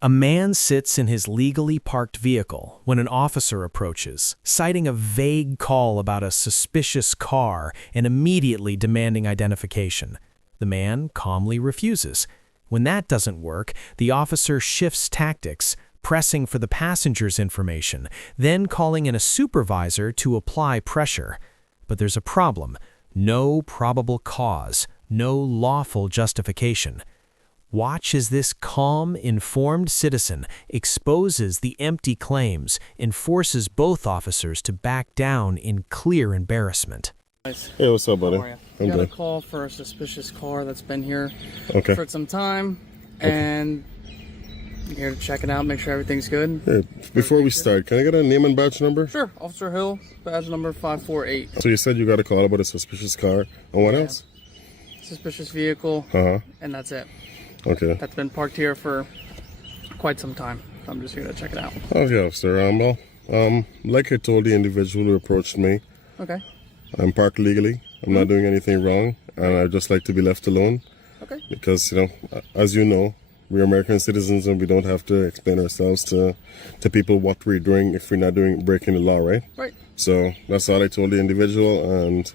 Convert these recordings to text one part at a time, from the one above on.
A man sits in his legally parked vehicle when an officer approaches, citing a vague call about a suspicious car and immediately demanding identification. The man calmly refuses. When that doesn't work, the officer shifts tactics, pressing for the passenger's information, then calling in a supervisor to apply pressure. But there's a problem. No probable cause, no lawful justification. Watch as this calm, informed citizen exposes the empty claims and forces both officers to back down in clear embarrassment. Hey, what's up, buddy? How are you? Got a call for a suspicious car that's been here for some time, and I'm here to check it out, make sure everything's good. Hey, before we start, can I get a name and badge number? Sure. Officer Hill, badge number 548. So you said you got a call about a suspicious car, and what else? Suspicious vehicle, and that's it. Okay. That's been parked here for quite some time. I'm just here to check it out. Okay, officer. Like I told the individual who approached me, Okay. I'm parked legally. I'm not doing anything wrong, and I'd just like to be left alone. Okay. Because, as you know, we're American citizens and we don't have to explain ourselves to people what we're doing if we're not breaking the law, right? Right. So that's all I told the individual, and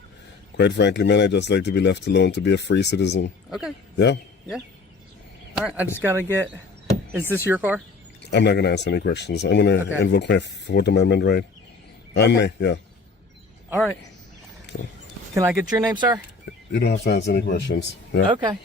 quite frankly, man, I'd just like to be left alone to be a free citizen. Okay. Yeah? Yeah. All right, I just gotta get, is this your car? I'm not going to answer any questions. I'm going to invoke my Fourth Amendment right. On me, yeah. All right. Can I get your name, sir? You don't have to answer any questions. Yeah? Okay.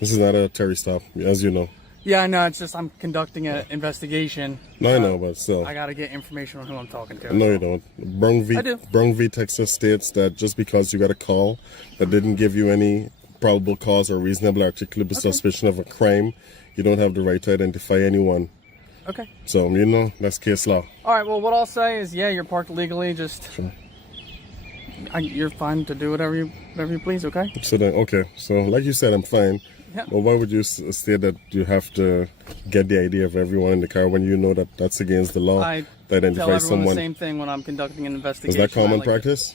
This is not a Terry stop, as you know. Yeah, I know. It's just I'm conducting an investigation. No, I know, but still. I gotta get information on who I'm talking to. No, you don't. Brung v. Texas states that just because you got a call that didn't give you any probable cause or reasonable articulable suspicion of a crime, you don't have the right to identify anyone. Okay. So, that's case law. All right, well, what I'll say is, yeah, you're parked legally. Just, Sure. You're fine to do whatever you please, okay? So then, okay. So, like you said, I'm fine. Yeah. But why would you state that you have to get the ID of everyone in the car when you know that that's against the law I to identify tell everyone someone? the same thing when I'm conducting an investigation. Is that common practice?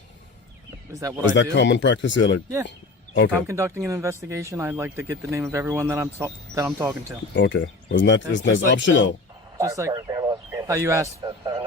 Is that what I do? Is that common practice? Yeah. Yeah. Okay. If I'm conducting an investigation, I'd like to get the name of everyone that I'm talking to. Okay. It's not optional. Just like how you asked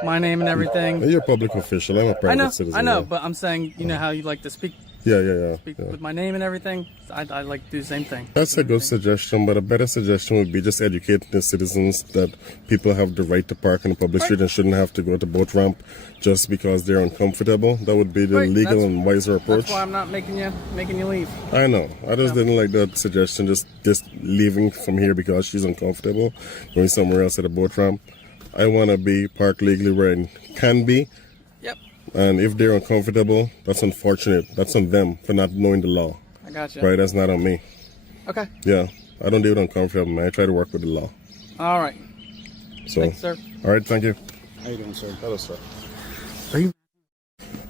my name and everything. You're a public official. I'm a private citizen. I know, but I'm saying, you know how you like to speak. Yeah. Speak with my name and everything. I like to do the same thing. That's a good suggestion, but a better suggestion would be just educating the citizens that people have the right to park on a public street and shouldn't have to go to boat ramp just because they're uncomfortable. That would be the legal and wiser approach. That's why I'm not making you leave. I know. I just didn't like that suggestion. Just leaving from here because she's uncomfortable, going somewhere else at a boat ramp. I want to be parked legally where I can be. Yep. And if they're uncomfortable, that's unfortunate. That's on them for not knowing the law. I got you. Right? That's not on me. Okay. Yeah. I don't deal with uncomfortable, man. I try to work with the law. All right. So, thanks, sir. All right. Thank you. How you doing, sir? Hello, sir. Are you?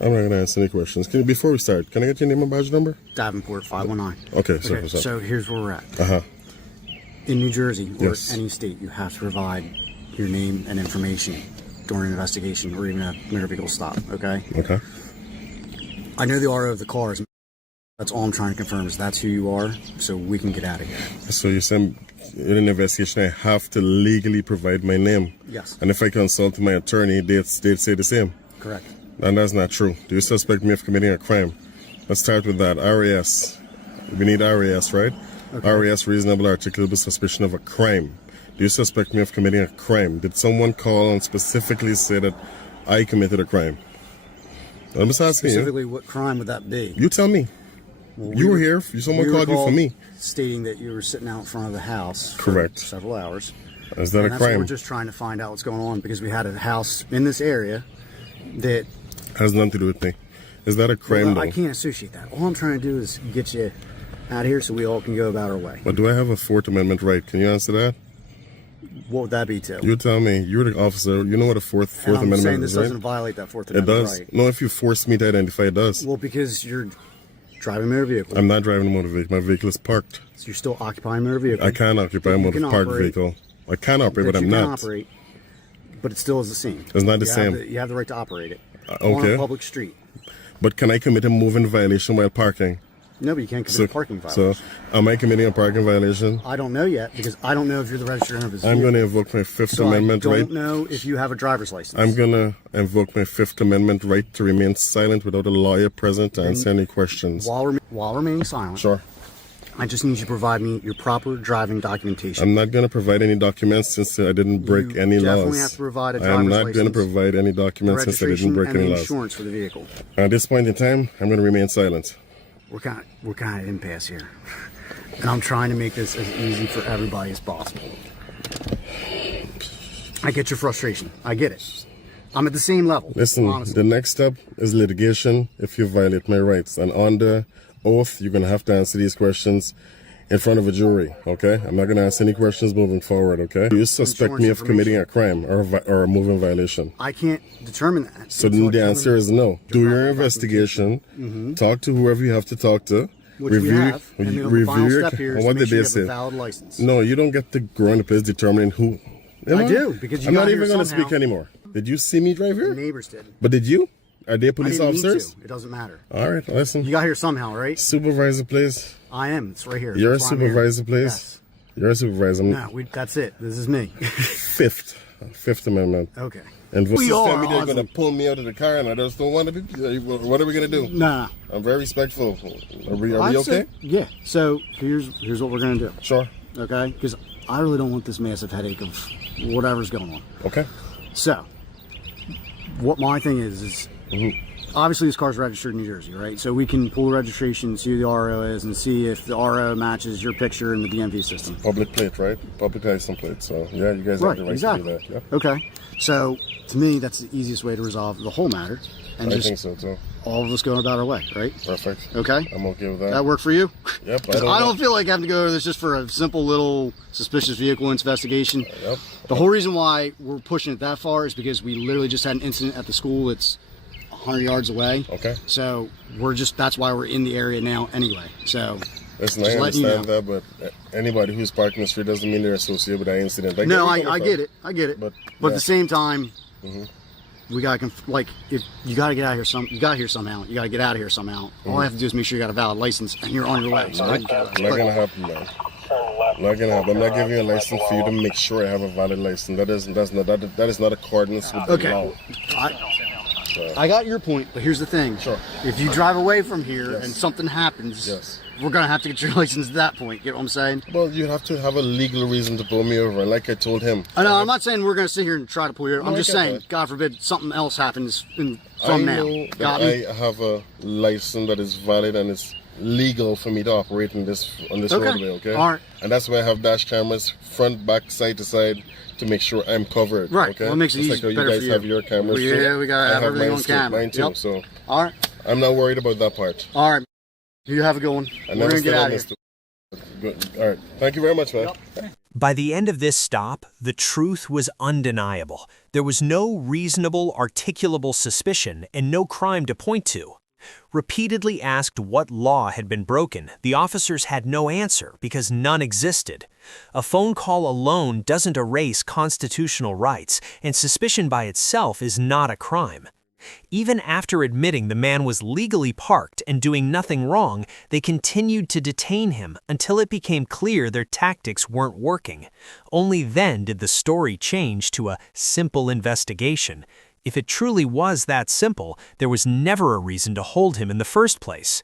I'm not going to answer any questions. Before we start, can I get your name and badge number? Davenport 519. Okay, sir. So here's where we're at. In New Jersey or any state, you have to provide your name and information during an investigation or even a motor vehicle stop, okay? Okay. I know the RO of the car is. That's all I'm trying to confirm is that's who you are, so we can get out of here. So you said in an investigation I have to legally provide my name? Yes. And if I consult my attorney, they'd say the same? Correct. And that's not true. Do you suspect me of committing a crime? Let's start with that. RAS. We need RAS, right? Okay. RAS, reasonable articulable suspicion of a crime. Do you suspect me of committing a crime? Did someone call and specifically say that I committed a crime? I'm just asking Specifically, what crime would that be? You tell me. Well, you were here. Someone called you for me. Stating that you were sitting out in front of the house. Correct. For several hours. Is that a crime? We're just trying to find out what's going on because we had a house in this area that has nothing to do with me. Is that a crime? Well, I can't associate that. All I'm trying to do is get you out here so we all can go about our way. But do I have a Fourth Amendment right? Can you answer that? What would that be, too? You tell me. You're the officer. You know what a Fourth Amendment is, I'm saying this doesn't violate that Fourth Amendment right? It does. Right. No, if you force me to identify, it does. Well, because you're driving a motor vehicle. I'm not driving a motor vehicle. My vehicle is parked. So you're still occupying a motor vehicle. I can occupy a motor parked vehicle. I can operate, but I'm not. Operate, but it still is the same. It's not the same. You have the right to operate it. Okay. On a public street. But can I commit a moving violation while parking? No, but you can't commit a parking So, violation. am I committing a parking violation? I don't know yet because I don't know if you're the registered owner of this I'm vehicle. going to invoke my Fifth Amendment I right. don't know if you have a driver's license. I'm going to invoke my Fifth Amendment right to remain silent without a lawyer present to answer any questions. While remaining silent, Sure. I just need you to provide me your proper driving documentation. I'm not going to provide any documents since I didn't break any laws. You definitely have to provide a driver's I'm license. not going to provide any documents since I didn't break any and the laws. insurance for the vehicle. At this point in time, I'm going to remain silent. We're kind of impasse here, and I'm trying to make this as easy for everybody as possible. I get your frustration. I get it. I'm at the same level. Listen, honestly. the next step is litigation if you violate my rights. And under oath, you're going to have to answer these questions in front of a jury, okay? I'm not going to answer any questions moving forward, okay? Do you suspect me of committing a crime or a moving violation? I can't determine that. So then the answer is no. Do your investigation. Talk to whoever you have to talk to. Which we have. And the final step here is what to make did sure they you have say? a valid license. No, you don't get to go in the place determining who. I do, because you I'm got not here even going to somehow. speak anymore. Did you see me drive The here? neighbors did. But did you? Are they I police didn't need officers? to. It doesn't matter. All right, listen. You got here somehow, right? Supervisor, please. I am. It's right here. You're a That's why I'm here. supervisor, please. Yes. You're a supervisor. No, that's it. This is me. Fifth Amendment. Okay. And We tell are me they're awesome. going to pull me out of the car and I just don't want to be. What are we going to do? Nah. I'm very respectful. Are we I'd okay? say- yeah. So here's what we're gonna do. Sure. Okay? Because I really don't want this massive headache of whatever's going on. Okay. So, what my thing is obviously this car's registered in New Jersey, right? So we can pull the registration, see who the RO is, and see if the RO matches your picture in the DMV system. Public plate, right? Public license plate. So, yeah, you guys Right, have the right exactly. to do that. Yep. Okay. So, to me, that's the easiest way to resolve the whole matter. And I just think so, too. all of us going about our way, right? Perfect. Okay? I'm okay with that. That work for you? Yep. 'Cause I don't feel like having to go to this just for a simple little suspicious vehicle investigation. Yep. The whole reason why we're pushing it that far is because we literally just had an incident at the school that's 100 yards away. Okay. So that's why we're in the area now anyway. So Listen, just I letting you understand that, but anybody who's parking the street doesn't mean they're associated with that incident. no, I get it. I get it. But, But at yeah. the same time, we gotta if you gotta get out of here you got here somehow. You gotta get out of here somehow. All I have to do is make sure you got a valid license and you're on your way. So I can care less. Not gonna happen, man. Not gonna happen. I'm not giving you a license for you to make sure I have a valid license. That is not accordance with the Okay. law. I got your point, but here's the thing. Sure. If you drive away from here Yes. and something happens, Yes. we're gonna have to get your license at that point. Get what I'm saying? Well, you have to have a legal reason to pull me over. And like I told him, I know. I'm not saying we're gonna sit here and try to pull you over. I'm I just get saying, that. God forbid, something else happens I from now. know Got that me? I have a license that is valid and it's legal for me to operate on this Okay. roadway. Okay. All right. And that's why I have dash cameras, front, back, side to side, to make sure I'm covered. Right. Okay. Well, it makes it Just easy, like how better you guys for you. have your cameras. Well, yeah, too. we gotta I have everything mine on too, camera. Mine too. Yep. So All right. I'm not worried about that part. All right. You have a good one. I We're never gonna get said out I of here. missed it. Good. All right. Thank you very much, man. By the end of this stop, the truth was undeniable. There was no reasonable, articulable suspicion and no crime to point to. Repeatedly asked what law had been broken, the officers had no answer because none existed. A phone call alone doesn't erase constitutional rights, and suspicion by itself is not a crime. Even after admitting the man was legally parked and doing nothing wrong, they continued to detain him until it became clear their tactics weren't working. Only then did the story change to a simple investigation. If it truly was that simple, there was never a reason to hold him in the first place.